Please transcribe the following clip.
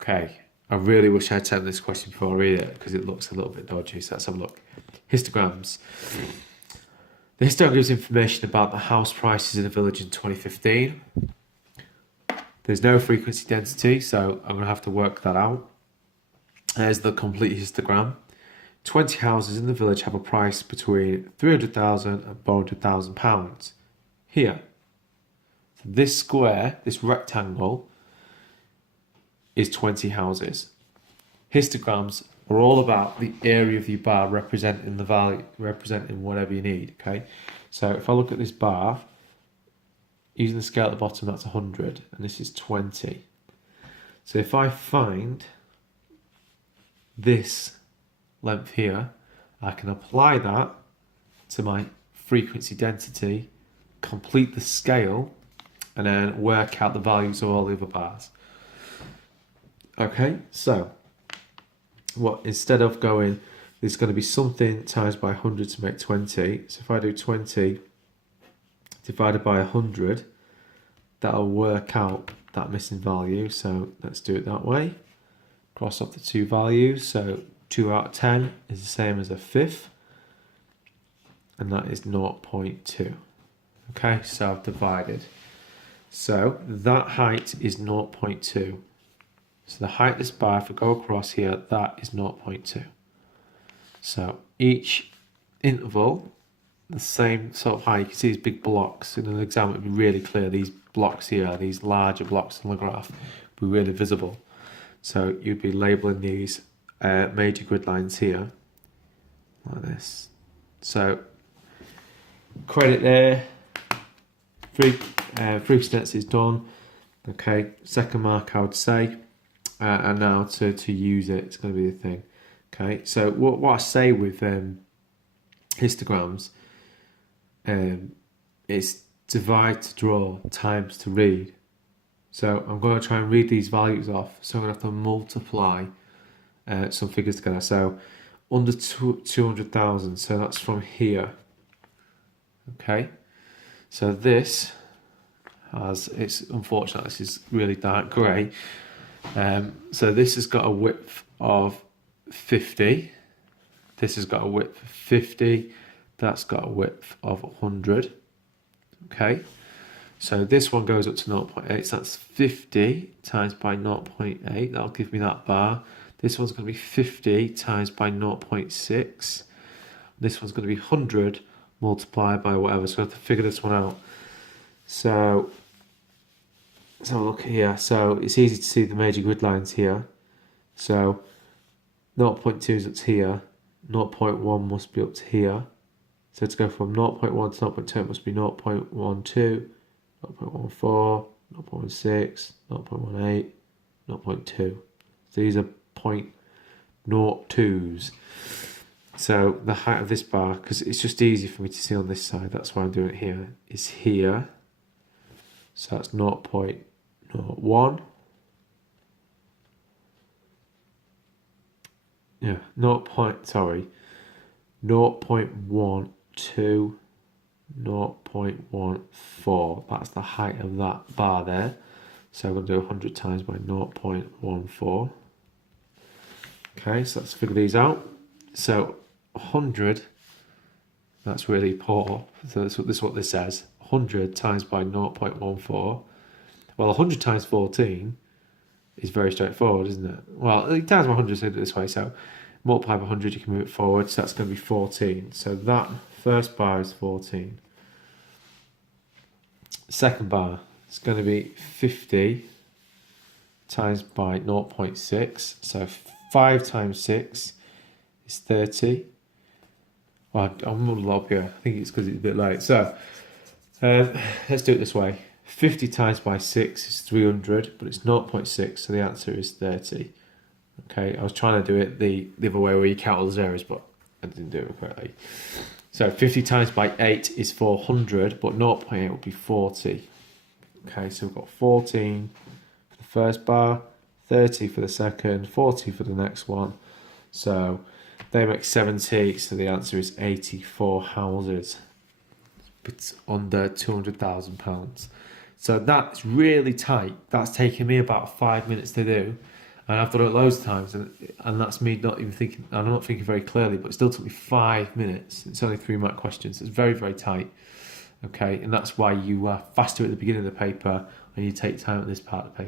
Okay, I really wish I'd taken this question before I read it because it looks a little bit dodgy, so let's have a look. Histograms. The histogram gives information about the house prices in a village in 2015. There's no frequency density, so I'm going to have to work that out. There's the complete histogram. 20 houses in the village have a price between £300,000 and £400,000. Here, this square, this rectangle, is 20 houses. Histograms are all about the area of your bar representing the value, representing whatever you need, okay? So if I look at this bar, using the scale at the bottom, that's 100, and this is 20. So if I find this length here, I can apply that to my frequency density, complete the scale, and then work out the values of all the other bars. Okay, so what, instead of going, there's going to be something times by 100 to make 20. So if I do 20 divided by 100, that'll work out that missing value. So let's do it that way. Cross off the two values. So 2 out of 10 is the same as a fifth, and that is 0.2. Okay, so I've divided. So that height is 0.2. So the height of this bar, if I go across here, that is 0.2. So each interval, the same sort of height. You can see these big blocks. In an exam, it would be really clear. These blocks here, these larger blocks on the graph, would be really visible. So you'd be labelling these major grid lines here, like this. So credit there. Frequency density is done. Okay, second mark I would say. And now to use it, it's going to be the thing. Okay, so what I say with histograms, it's divide to draw, times to read. So I'm going to try and read these values off. So I'm going to have to multiply some figures together. So under 200,000, so that's from here. Okay, so this has, it's unfortunate, this is really dark grey. So this has got a width of 50. This has got a width of 50. That's got a width of 100. Okay. So this one goes up to 0.8. So that's 50 times by 0.8. That'll give me that bar. This one's going to be 50 times by 0.6. This one's going to be 100 multiplied by whatever. So I have to figure this one out. So let's have a look here. So it's easy to see the major grid lines here. So 0.2 is up to here. 0.1 must be up to here. So to go from 0.1 to 0.2, it must be 0.12, 0.14, 0.16, 0.18, 0.2. So these are 0.02s. So the height of this bar, because it's just easy for me to see on this side, that's why I'm doing it here, is here. So that's 0.01. Yeah, 0.12, 0.14. That's the height of that bar there. So I'm going to do 100 times by 0.14. Okay, so let's figure these out. So 100, that's really poor. So this is what this says. 100 times by 0.14. Well, 100 times 14 is very straightforward, isn't it? Well, times by 100 is this way. So multiply by 100, you can move it forward. So that's going to be 14. So that first bar is 14. Second bar is going to be 50 times by 0.6. So 5 times 6 is 30. Well, I'm a little up here. I think it's because it's a bit late. So let's do it this way. 50 times by 6 is 300, but it's 0.6, so the answer is 30. Okay, I was trying to do it the other way where you count all the zeros, but I didn't do it correctly. So 50 times by 8 is 400, but 0.8 would be 40. Okay, so we've got 14 for the first bar, 30 for the second, 40 for the next one. So they make 70, so the answer is 84 houses. It's under £200,000. So that's really tight. That's taken me about 5 minutes to do. And I've done it loads of times, and that's me not even thinking. I'm not thinking very clearly, but it still took me 5 minutes. It's only 3-mark questions. It's very, very tight. Okay, and that's why you are faster at the beginning of the paper and you take time at this part of the paper.